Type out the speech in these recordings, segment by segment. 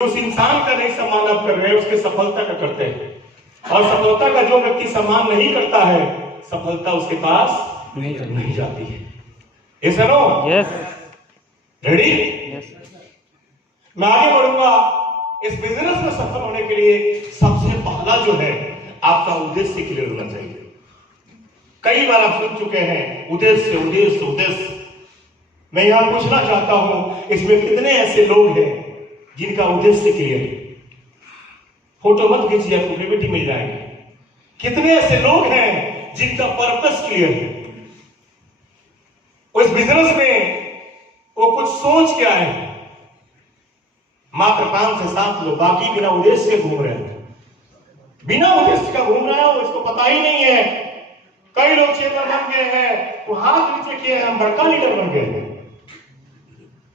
उस इंसान का नहीं सम्मान आप कर रहे हैं, उसके सफलता का करते हैं। और सफलता का जो व्यक्ति सम्मान नहीं करता है, सफलता उसके पास नहीं जाती है। Yes no? Yes. Ready? Yes. मैं आगे बढ़ूंगा। इस बिजनेस में सफल होने के लिए सबसे पहला जो है, आपका उद्देश्य क्लियर होना चाहिए। कई बार आप सुन चुके हैं उद्देश्य उद्देश्य उद्देश्य। मैं यहां पूछना चाहता हूं, इसमें कितने ऐसे लोग हैं जिनका उद्देश्य क्लियर है? फोटो मत खींचिए, आपको लिबर्टी मिल जाएगी। कितने ऐसे लोग हैं जिनका पर्पस क्लियर है? उस बिजनेस में वो कुछ सोच के आए हैं। मात्र 5 से 7 लोग, बाकी बिना उद्देश्य के घूम रहे हैं। बिना उद्देश्य का घूम रहा है, उसको पता ही नहीं है। कई लोग चेयर बन गए हैं, वो हाथ नीचे किए, हम बड़का लीडर बन गए हैं।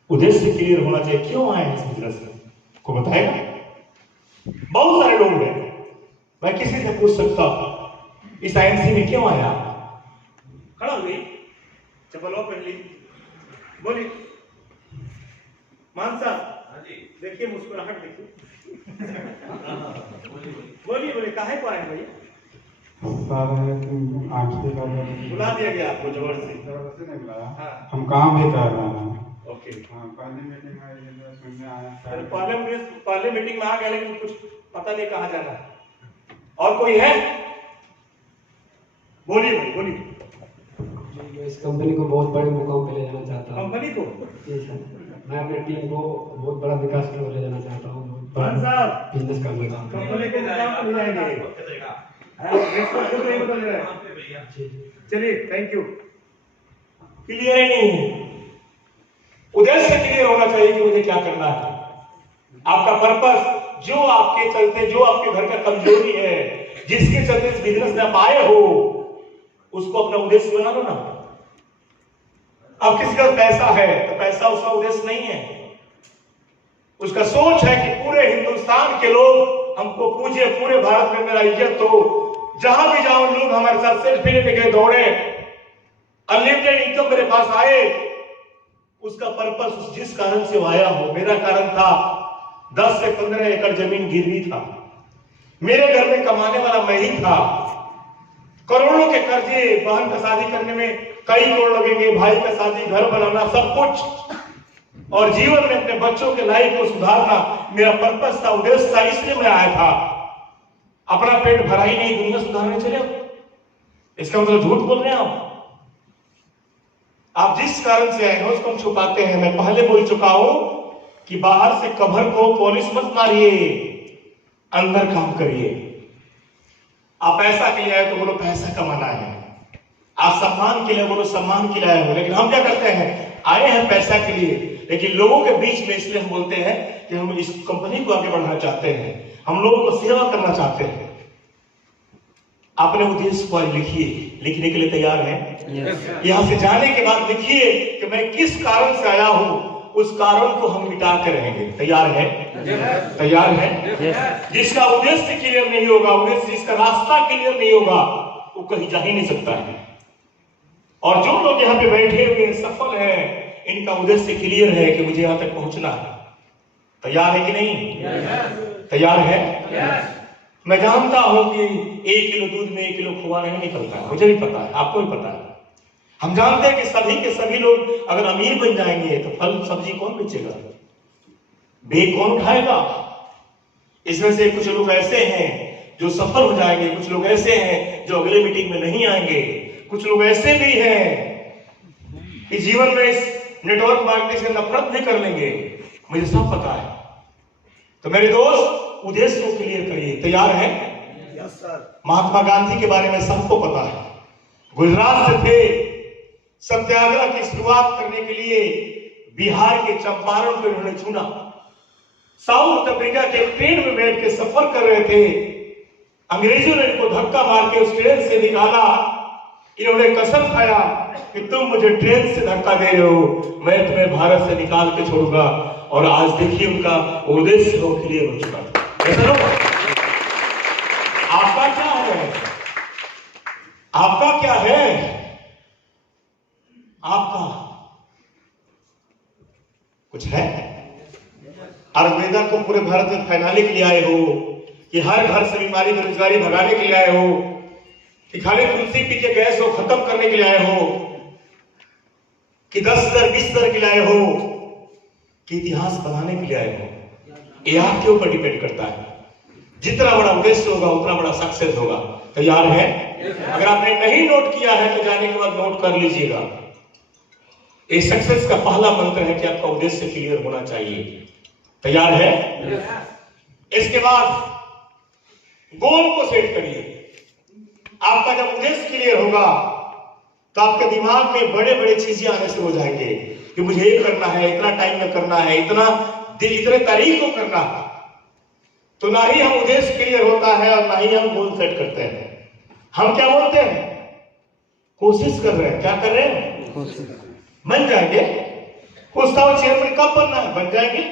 उद्देश्य क्लियर होना चाहिए। क्यों आए इस बिजनेस में, को बताएगा? बहुत सारे लोग हैं, मैं किसी से पूछ सकता हूं इस आईएनसी में क्यों आया? खड़ा हुई, चप्पल पहन ली, बोली मान साहब, देखिए मुस्कुराहट देखिए। बोलिए बोलिए, काहे को आए भाई? बुला दिया गया आपको जबरदस्ती? नहीं बुलाया। हाँ। हम काम भी कर रहे हैं। ओके। हाँ, पहले मीटिंग में ये सुनने आया। पहले मीटिंग में आ गया, लेकिन कुछ पता नहीं कहाँ जाना है। और कोई है? बोलिए भाई, बोलिए। मैं इस कंपनी को बहुत बड़े मुकाम पे ले जाना चाहता हूँ। कंपनी को? जी सर, मैं अपनी टीम को बहुत बड़ा विकास की ओर ले जाना चाहता हूँ। बिजनेस करना चाहता हूँ। कंपनी के मुकाम पे ले जाएंगे। चलिए, थैंक यू। क्लियर ही नहीं है। उद्देश्य क्लियर होना चाहिए कि मुझे क्या करना है। आपका पर्पस, जो आपके चलते, जो आपके घर का कमजोरी है, जिसके चलते इस बिजनेस में आप आए हो, उसको अपना उद्देश्य बना लो ना। अब किसी का पैसा है तो पैसा उसका उद्देश्य नहीं है। उसका सोच है कि पूरे हिंदुस्तान के लोग हमको पूजे, पूरे भारत में मेरा इज्जत हो, जहां भी जाऊं लोग हमारे साथ सेल्फी लेने के दौड़े, अनलिमिटेड इनकम मेरे पास आए। उसका पर्पस जिस कारण से वो आया हो, मेरा कारण था 10 से 15 एकड़ जमीन गिरवी था, मेरे घर में कमाने वाला मैं ही था। करोड़ों के कर्जे, बहन का शादी करने में कई करोड़ लगेंगे, भाई का शादी, घर बनाना, सब कुछ, और जीवन में अपने बच्चों के लाइफ को सुधारना मेरा पर्पस था, उद्देश्य था। इसलिए मैं आया था। अपना पेट भरा ही नहीं, दुनिया सुधारने चले हो, इसका मतलब झूठ बोल रहे हैं आप जिस कारण से आए हो उसको हम छुपाते हैं। मैं पहले बोल चुका हूं कि बाहर से कवर को पॉलिश मत मारिए, अंदर काम करिए। आप पैसा के लिए आए तो बोलो पैसा कमाना है, आप सम्मान के लिए बोलो सम्मान के लिए आए हो। लेकिन हम क्या करते हैं, आए हैं पैसा के लिए, लेकिन लोगों के बीच में इसलिए हम बोलते हैं कि हम इस कंपनी को आगे बढ़ाना चाहते हैं, हम लोगों को सेवा करना चाहते हैं। अपने उद्देश्य को लिखिए। लिखने के लिए तैयार हैं? यहां से जाने के बाद लिखिए कि मैं किस कारण से आया हूं, उस कारण को हम मिटा कर रहेंगे। तैयार है? तैयार है? जिसका उद्देश्य क्लियर नहीं होगा, उद्देश्य जिसका रास्ता क्लियर नहीं होगा, वो कहीं जा ही नहीं सकता है। और जो लोग यहाँ पे बैठे हुए सफल हैं, इनका उद्देश्य क्लियर है कि मुझे यहां तक पहुंचना है। तैयार है कि नहीं? तैयार है? मैं जानता हूं कि 1 किलो दूध में 1 किलो खोआ नहीं निकलता है, मुझे भी पता है, आपको भी पता है। हम जानते हैं कि सभी के सभी लोग अगर अमीर बन जाएंगे तो फल सब्जी कौन बेचेगा, बेग कौन उठाएगा? इसमें से कुछ लोग ऐसे हैं जो सफल हो जाएंगे, कुछ लोग ऐसे हैं जो अगले मीटिंग में नहीं आएंगे, कुछ लोग ऐसे भी हैं कि जीवन में इस नेटवर्क मार्केटिंग से नफरत भी कर लेंगे, मुझे सब पता है। तो मेरे दोस्त, उद्देश्य को क्लियर करिए। तैयार है? Yes sir. महात्मा गांधी के बारे में सबको पता है, गुजरात से थे, सत्याग्रह की शुरुआत करने के लिए बिहार के चंपारण को इन्होंने चुना। साउथ अफ्रीका के ट्रेन में बैठ के सफर कर रहे थे, अंग्रेजों ने इनको धक्का मार के उस ट्रेन से निकाला। इन्होंने कसम खाया कि तुम मुझे ट्रेन से धक्का दे रहे हो, मैं तुम्हें भारत से निकाल के छोड़ूंगा। और आज देखिए उनका उद्देश्य हो क्लियर हो चुका है। आपका क्या है? आपका क्या है? आपका कुछ है? आयुर्वेदा को पूरे भारत में फैलाने के लिए आए हो, कि हर घर से बीमारी बेरोजगारी भगाने के लिए आए हो, कि खाली तुलसी पी के गैस को खत्म करने के लिए आए हो, कि 10,000 20,000 के लिए आए हो, कि इतिहास बनाने के लिए आए हो, ये आपके ऊपर डिपेंड करता है। जितना बड़ा उद्देश्य होगा उतना बड़ा सक्सेस होगा। तैयार है? अगर आपने नहीं नोट किया है तो जाने के बाद नोट कर लीजिएगा। ये सक्सेस का पहला मंत्र है कि आपका उद्देश्य क्लियर होना चाहिए। तैयार है? इसके बाद गोल को सेट करिए। आपका जब उद्देश्य क्लियर होगा तो आपके दिमाग में बड़े बड़े चीजें आने शुरू हो जाएंगे कि मुझे ये करना है, इतना टाइम में करना है, इतने तारीख को करना है। तो ना ही हम उद्देश्य क्लियर होता है और ना ही हम गोल सेट करते हैं। हम क्या बोलते हैं? कोशिश कर रहे हैं। क्या कर रहे हैं? बन जाएंगे। पूछता हूं चेयरमैन कब बनना है? बन जाएंगे।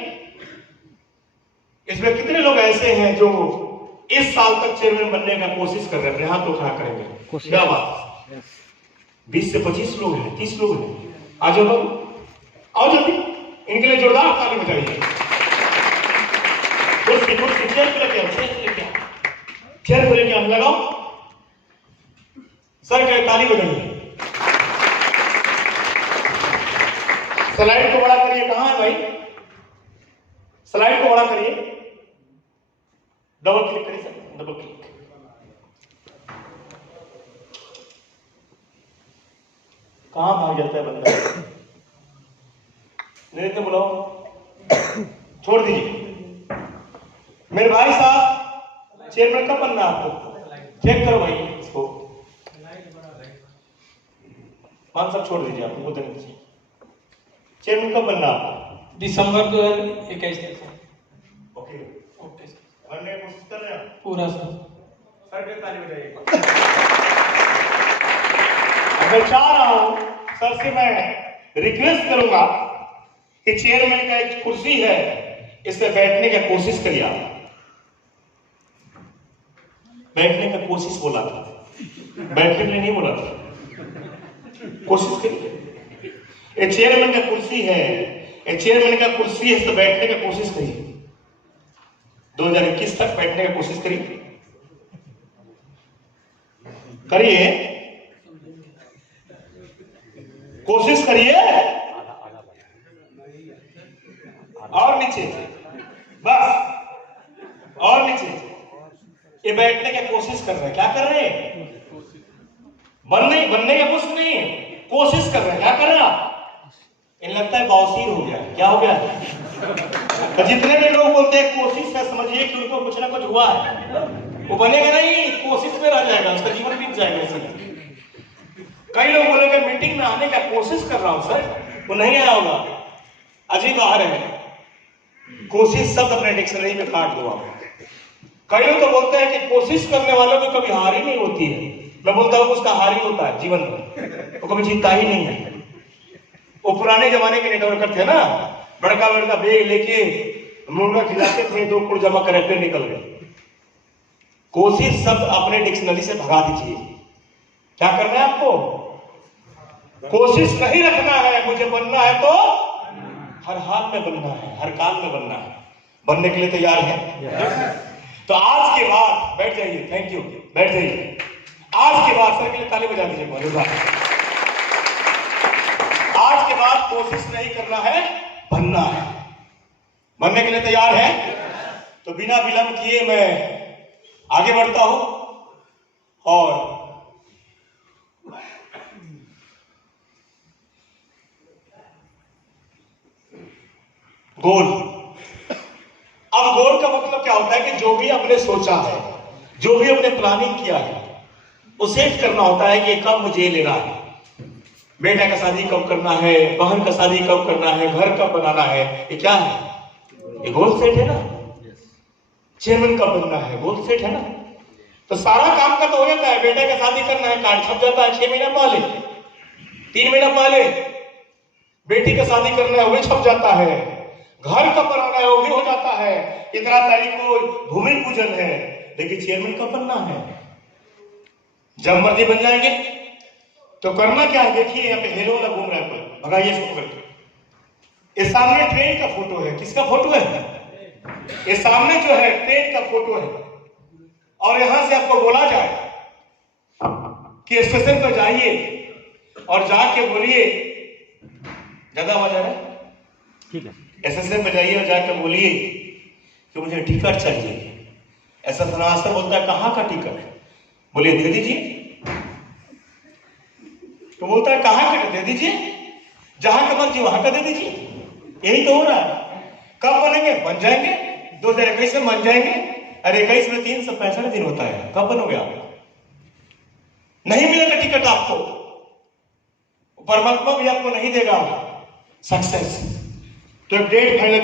इसमें कितने लोग ऐसे हैं जो इस साल तक चेयरमैन बनने का कोशिश कर रहे हैं? अपने हाथ तो खड़ा करेंगे। क्या बात? 20 से 25 लोग हैं, 30 लोग हैं। आ जाओ बाबू, आओ जल्दी। इनके लिए जोरदार ताली बजाइए। कुर्सी चेयर को लेके आओ, चेयर को लेके आओ, लगाओ सर के लिए ताली बजाइए। स्लाइड को बड़ा करिए। कहां है भाई? स्लाइड को बड़ा करिए। डबल क्लिक करिए सर, डबल क्लिक। कहां भाग जाता है बंदा? लेते बुलाओ, छोड़ दीजिए। मेरे भाई साहब, चेयरमैन कब बनना आपको? चेक करो भाई इसको। मान सब छोड़ दीजिए, आपको बोलते नहीं। चेयरमैन कब बनना आपको? दिसंबर 2021 तक। ओके ओके, बनने की कोशिश कर रहे हैं पूरा सर। सर के ताली बजाइए। मैं चाह रहा हूं सर से, मैं रिक्वेस्ट करूंगा कि चेयरमैन का एक कुर्सी है, इससे बैठने की कोशिश करिए। आप बैठने का कोशिश बोला था, बैठने के लिए नहीं बोला था। कोशिश करिए। ये चेयरमैन का कुर्सी है, ये चेयरमैन का कुर्सी है, तो बैठने की कोशिश करिए। 2021 तक बैठने की कोशिश करिए, करिए, कोशिश करिए। और नीचे, बस और नीचे। ये बैठने की कोशिश कर रहे हैं। क्या कर रहे हैं? बनने की कोशिश नहीं, कोशिश कर रहे हैं। क्या कर रहे हैं आप? इन लगता है बवासीर हो गया। क्या हो गया? तो जितने भी लोग बोलते हैं कोशिश है, समझिए कि उनको कुछ ना कुछ हुआ है। वो बनेगा नहीं, कोशिश में रह जाएगा, उसका जीवन बीत जाएगा। इसलिए कई लोग बोलेंगे मीटिंग में आने का कोशिश कर रहा हूं सर, वो नहीं आया होगा। अजीब बाहर है, कोशिश शब्द अपने डिक्शनरी में काट दो आप। कई लोग तो बोलते हैं कि कोशिश करने वालों की कभी हार ही नहीं होती है। मैं बोलता हूं उसका हार ही होता है जीवन में, वो कभी जीतता ही नहीं है। वो पुराने जमाने के नेटवर्कर थे ना, बड़का बड़का बैग लेके मुर्गा खिलाते थे, 2 करोड़ जमा करे, फिर निकल गए। कोशिश शब्द अपने डिक्शनरी से भगा दीजिए। क्या करना है आपको? कोशिश नहीं रखना है। मुझे बनना है तो हर हाल में बनना है, हर काल में बनना है। बनने के लिए तैयार है? तो आज के बाद बैठ जाइए। थैंक यू, बैठ जाइए। आज के बाद सर के लिए ताली बजा दीजिए बहुत। आज के बाद कोशिश नहीं करना है, बनना है। बनने के लिए तैयार है? तो बिना विलंब किए मैं आगे बढ़ता हूं और गोल। अब गोल का मतलब क्या होता है कि जो भी आपने सोचा है, जो भी आपने प्लानिंग किया है, उसे सेट करना होता है कि कब मुझे लेना है। बेटा का शादी कब करना है, बहन का शादी कब करना है, घर कब बनाना है, ये क्या है? ये गोल सेट है ना। चेयरमैन कब बनना है, गोल सेट है ना। तो सारा काम का तो हो जाता है। बेटा का शादी करना है, कार्ड छप जाता है 6 महीना पहले, 3 महीना पहले। बेटी का शादी करना है, वो छप जाता है। घर कब बनाना है, वो भी हो जाता है। इतना तारीख को भूमि पूजन है। लेकिन चेयरमैन कब बनना है? जब मर्जी बन जाएंगे। तो करना क्या है? देखिए यहाँ पे हेलो वाला घूम रहा है, भगाइए इसको करके। इस सामने ट्रेन का फोटो है। किसका फोटो है? ये सामने जो है ट्रेन का फोटो है, और यहां से आपको बोला जाए कि स्टेशन पर जाइए और जाके बोलिए, ज्यादा आवाज आ रहा है, ठीक है। स्टेशन पर जाइए और जाके बोलिए कि मुझे टिकट चाहिए। ऐसा सनासर बोलता है कहाँ का टिकट? बोलिए दे दीजिए। तो बोलता है कहाँ का? दे दीजिए, जहां का मर्जी वहां का दे दीजिए। यही तो हो रहा है। कब बनेंगे? बन जाएंगे 2021 में बन जाएंगे। अरे 21 में 365 दिन होता है, कब बनोगे आप? नहीं मिलेगा टिकट आपको, परमात्मा भी आपको नहीं देगा सक्सेस। तो एक डेट फाइनल